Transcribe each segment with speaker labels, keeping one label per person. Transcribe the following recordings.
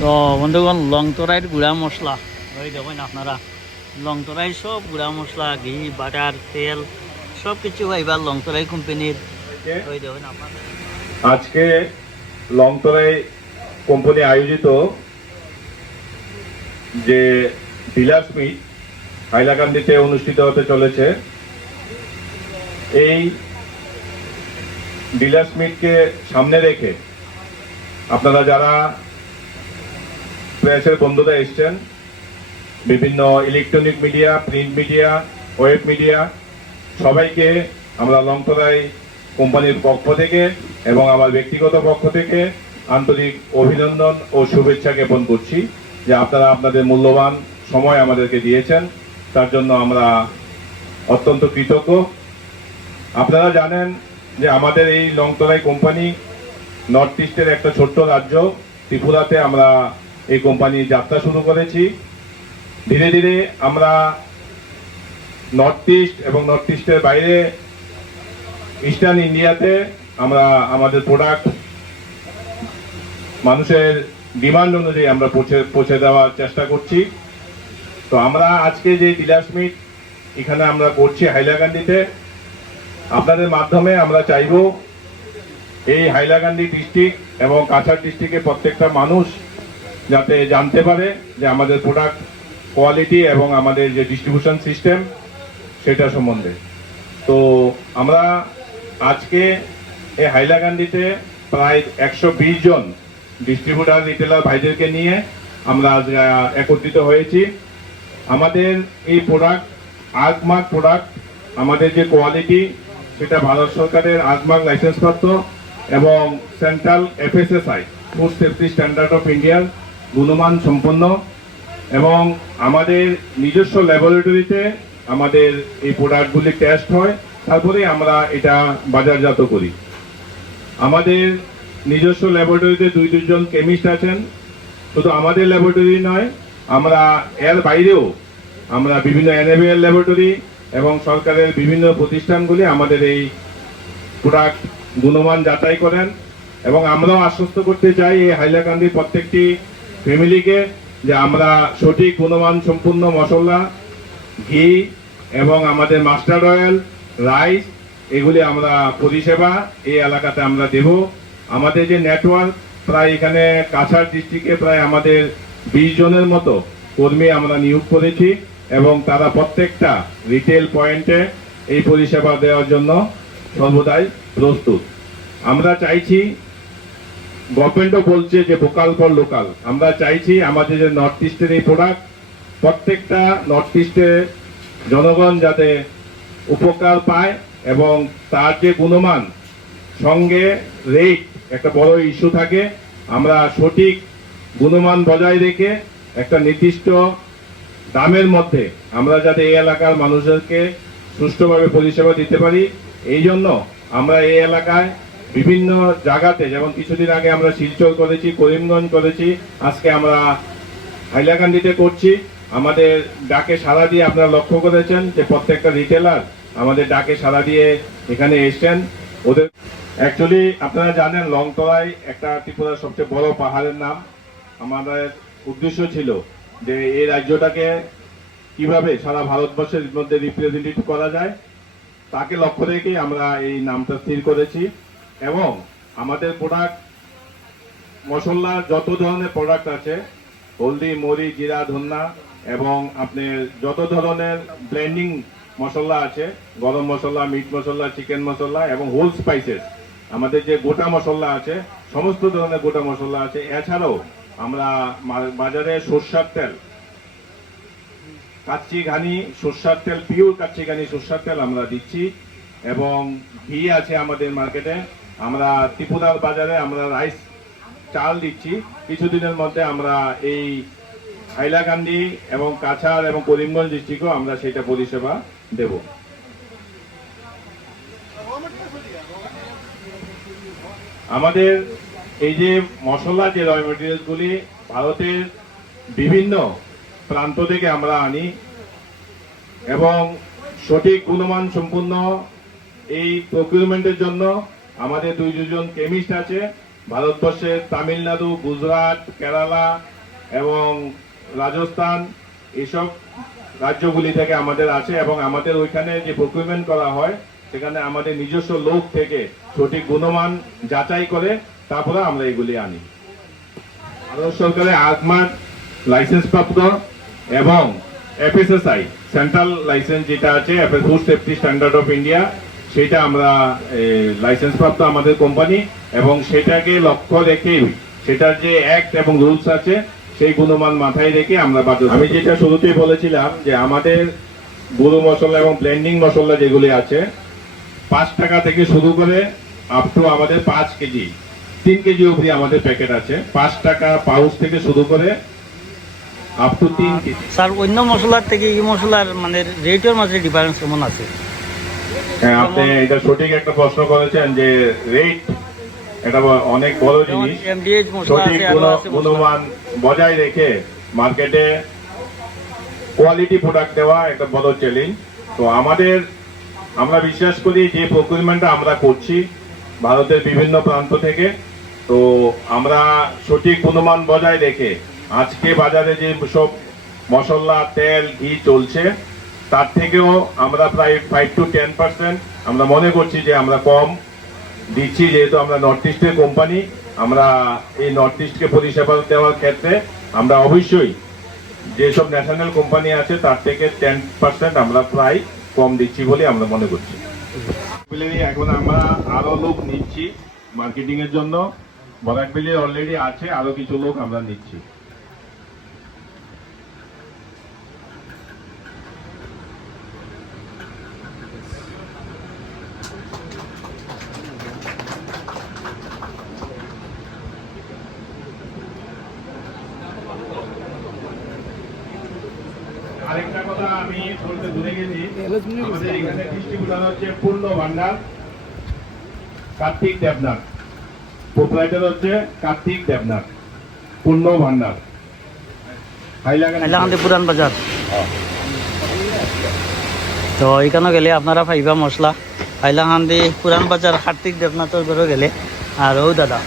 Speaker 1: তো বন্ধুগণ লং তরাইয়ের গুঁড়া মশলা ওই দেখুন আপনারা। লং তরাই সব গুঁড়া মশলা ঘি বাটার তেল সব কিছু এবার লং তরাই কোম্পানির ওই দেখুন আপনারা।
Speaker 2: আজকে লং লংতরাই কোম্পানি আয়োজিত যে ডিলার্স মিট হাইলাকান্দিতে অনুষ্ঠিত হতে চলেছে, এই ডিলার্স মিটকে সামনে রেখে আপনারা যারা প্রেসের বন্ধুরা এসছেন। বিভিন্ন electronic media print media web media সবাইকে আমরা লংতরাই কোম্পানির পক্ষ থেকে এবং আমার ব্যক্তিগত পক্ষ থেকে আন্তরিক অভিনন্দন ও শুভেচ্ছা জ্ঞাপন করছি যে আপনারা আপনাদের মূল্যবান সময় আমাদেরকে দিয়েছেন। তার জন্য আমরা অত্যন্ত কৃতজ্ঞ। আপনারা জানেন যে আমাদের এই লংতরাই কোম্পানি নর্থ ইস্টের একটা ছোট্ট রাজ্য। ত্রিপুরাতে আমরা এই কোম্পানির যাত্রা শুরু করেছি। ধীরে ধীরে আমরা নর্থ ইস্ট এবং নর্থ ইস্টের বাইরে ইস্টার্ন ইন্ডিয়াতে আমরা আমাদের প্রোডাক্ট মানুষের ডিমান্ড অনুযায়ী আমরা পৌঁছে পৌঁছে দেওয়ার চেষ্টা করছি। তো আমরা আজকে যে ডিলার্স মিট এখানে আমরা করছি হাইলাকান্দিতে। আপনাদের মাধ্যমে আমরা চাইব এই হাইলাকান্দি ডিস্ট্রিক্ট এবং কাছাড় ডিস্ট্রিক্টের প্রত্যেকটা মানুষ যাতে জানতে পারে যে আমাদের প্রোডাক্ট কোয়ালিটি এবং আমাদের যে ডিস্ট্রিবিউশন সিস্টেম সেটা সম্বন্ধে। তো আমরা আজকে এই হাইলাকান্দিতে প্রায় একশো বিশ জন ডিস্ট্রিবিউটার রিটেলার ভাইদেরকে নিয়ে আমরা আজ একত্রিত হয়েছি। আমাদের এই প্রোডাক্ট আজমার্ক প্রোডাক্ট আমাদের যে কোয়ালিটি সেটা ভারত সরকারের আজমার্ক লাইসেন্সপ্রাপ্ত এবং central FSSI food safety standard of ইন্ডিয়ার গুণমান সম্পন্ন এবং আমাদের নিজস্ব ল্যাবরেটরিতে আমাদের এই প্রোডাক্টগুলি টেস্ট হয় তারপরে আমরা এটা বাজারজাত করি। আমাদের নিজস্ব ল্যাবরেটরিতে দুই দুজন কেমিস্ট আছেন। শুধু আমাদের ল্যাবরেটরি নয়, আমরা এর বাইরেও আমরা বিভিন্ন এনএবিএল ল্যাবরেটরি এবং সরকারের বিভিন্ন প্রতিষ্ঠানগুলি আমাদের এই প্রোডাক্ট গুণমান যাচাই করেন এবং আমরাও আশ্বস্ত করতে চাই এই হাইলাকান্দির প্রত্যেকটি ফ্যামিলিকে যে আমরা সঠিক গুণমান সম্পূর্ণ মশলা, ঘি এবং আমাদের মাস্টার্ড অয়েল, রাইস, এগুলি আমরা পরিষেবা এই এলাকাতে আমরা দেব। আমাদের যে নেটওয়ার্ক প্রায় এখানে কাছাড় ডিস্ট্রিক্টে প্রায় আমাদের বিশ জনের মতো কর্মী আমরা নিয়োগ করেছি এবং তারা প্রত্যেকটা রিটেল পয়েন্টে এই পরিষেবা দেওয়ার জন্য সর্বদাই প্রস্তুত। আমরা চাইছি গভর্নমেন্টও বলছে যে ভোকাল ফর লোকাল। আমরা চাইছি আমাদের যে নর্থ ইস্টের এই প্রোডাক্ট প্রত্যেকটা নর্থ ইস্টে জনগণ যাতে উপকার পায় এবং তার যে গুণমান, সঙ্গে রেট একটা বড় ইস্যু থাকে। আমরা সঠিক গুণমান বজায় রেখে একটা নির্দিষ্ট দামের মধ্যে আমরা যাতে এই এলাকার মানুষদেরকে সুষ্ঠুভাবে পরিষেবা দিতে পারি। এই জন্য আমরা এই এলাকায় বিভিন্ন জায়গাতে, যেমন কিছুদিন আগে আমরা শিলচর করেছি, করিমগঞ্জ করেছি, আজকে আমরা হাইলাকান্দিতে করছি। আমাদের ডাকে সাড়া দিয়ে আপনারা লক্ষ্য করেছেন যে প্রত্যেকটা রিটেলার আমাদের ডাকে সাড়া দিয়ে এখানে এসছেন। ওদের অ্যাকচুয়ালি আপনারা জানেন লংতরাই একটা ত্রিপুরার সবচেয়ে বড় পাহাড়ের নাম। আমাদের উদ্দেশ্য ছিল যে এই রাজ্যটাকে কীভাবে সারা ভারতবর্ষের মধ্যে রিপ্রেজেন্টেটিভ করা যায়, তাকে লক্ষ্য রেখেই আমরা এই নামটা স্থির করেছি। এবং আমাদের প্রোডাক্ট মশলা, যত ধরনের প্রোডাক্ট আছে, হলদি মরি জিরা, ধন্না, এবং আপনার যত ধরনের ব্লেন্ডিং মশলা আছে, গরম মশলা মিট মশলা চিকেন মশলা, এবং হোল স্পাইসেস আমাদের যে গোটা মশলা আছে, সমস্ত ধরনের গোটা মশলা আছে, এছাড়াও আমরা বাজারে সর্ষার তেল কাচ্চি ঘানি সর্ষার তেল পিওর কাচ্চি ঘানি সর্ষার তেল আমরা দিচ্ছি, এবং ঘি আছে আমাদের মার্কেটে আমরা ত্রিপুরার বাজারে আমরা রাইস চাল দিচ্ছি। কিছুদিনের মধ্যে আমরা এই হাইলাকান্দি এবং কাছাড় এবং করিমগঞ্জ ডিস্ট্রিক্টও আমরা সেটা পরিষেবা দেব। আমাদের এই যে মশলা, যে রয় মেটেরিয়ালসগুলি ভারতের বিভিন্ন প্রান্ত থেকে আমরা আনি এবং সঠিক গুণমান সম্পূর্ণ এই প্রকিউরমেন্টের জন্য আমাদের দুই দুজন কেমিস্ট আছে, ভারতবর্ষের তামিলনাড়ু, গুজরাট, কেরালা এবং রাজস্থান, এসব রাজ্যগুলি থেকে আমাদের আছে এবং আমাদের ওইখানে যে প্রকুইপমেন্ট করা হয়, সেখানে আমাদের নিজস্ব লোক থেকে সঠিক গুণমান যাচাই করে তারপরে আমরা এগুলি আনি। ভারত সরকারের আজমার লাইসেন্স প্রাপ্ত এবং এফএসএসআই, সেন্ট্রাল লাইসেন্স যেটা আছে food safety standard of India সেটা আমরা লাইসেন্স প্রাপ্ত আমাদের কোম্পানি এবং সেটাকে লক্ষ্য রেখেই সেটার যে অ্যাক্ট এবং রুলস আছে সেই গুণমান মাথায় রেখে আমরা বাধ্য আমি যেটা শুরুতেই বলেছিলাম যে আমাদের গুঁড়ো মশলা এবং ব্লেন্ডিং মশলা যেগুলি আছে পাঁচ টাকা থেকে শুরু করে আপ টু আমাদের পাঁচ কেজি তিন কেজি অবধি আমাদের প্যাকেট আছে। পাঁচ টাকা পাউচ থেকে শুরু করে আপ টু তিন কেজি।
Speaker 1: স্যার অন্য মশলার থেকে এই মশলার মানে রেটের মাঝে ডিফারেন্স কেমন আছে?
Speaker 2: হ্যাঁ আপনি এটা সঠিক একটা প্রশ্ন করেছেন যে রেট এটা অনেক বড় জিনিস। সঠিক
Speaker 1: আছে আরও
Speaker 2: গুণ-
Speaker 1: আছে মশলা।
Speaker 2: গুণমান বজায় রেখে মার্কেটে কোয়ালিটি প্রোডাক্ট দেওয়া একটা বড় চ্যালেঞ্জ তো আমাদের আমরা বিশ্বাস করি যে প্রকুরমেন্টটা আমরা করছি ভারতের বিভিন্ন প্রান্ত থেকে। তো আমরা সঠিক গুণমান বজায় রেখে আজকে বাজারে যে সব মশলা তেল ঘি চলছে তার থেকেও আমরা প্রায় ফাইভ টু টেন পার্সেন্ট আমরা মনে করছি যে আমরা কম দিচ্ছি, যেহেতু আমরা নর্থ ইস্টের কোম্পানি আমরা এই নর্থ ইস্টকে পরিষেবা দেওয়ার ক্ষেত্রে আমরা অবশ্যই যেসব ন্যাশনাল কোম্পানি আছে, তার থেকে টেন পার্সেন্ট আমরা প্রায় কম দিচ্ছি বলে আমরা মনে করছি। এখন আমরা আরও লোক নিচ্ছি মার্কেটিং এর জন্য। বরাক বিলি অলরেডি আছে, আরও কিছু লোক আমরা নিচ্ছি। আরেকটা কথা আমি বলতে ভুলে গেছি। আমাদের এখানে ডিস্ট্রিবিউটর হচ্ছে পূর্ণ ভান্ডার কার্তিক দেবনাথ। প্রোপ্রাইটার হচ্ছে কার্তিক দেবনাথ পূর্ণ ভান্ডার। হাইলাকান্দি
Speaker 1: হাইলাকান্দি পুরান বাজার। তো এখানে গেলে আপনারা পাইবা মশলা। হাইলাকান্দি পুরান বাজার কার্তিক দেবনাথের ঘরে গেলে। আর ও দাদা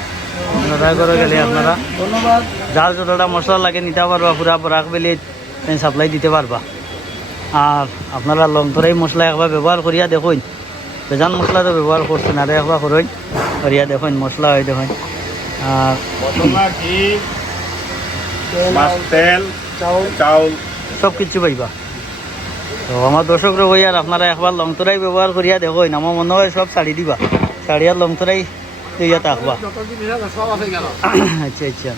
Speaker 1: দাদা ঘরে গেলে আপনারা ধন্যবাদ। যার যতটা মশলা লাগে নিতে পারবা পুরা বরাক সাপ্লাই দিতে পারবা। আর আপনারা লং তরাই মশলা একবার ব্যবহার করিয়া দেখুন। বেজান মশলা তো ব্যবহার করছেন আর একবার করুন। করিয়া দেখুন মশলা হয় দেখুন। আর
Speaker 2: তেল চাউল।
Speaker 1: সব কিছু পাইবা। তো আমার দর্শকরা হই আর আপনারা একবার লং তরাই ব্যবহার করিয়া দেখুন। আমার মনে হয় সব শাড়ি দিবা। শাড়ি আর লং তরাই লইয়া থাকবা। আচ্ছা আচ্ছা।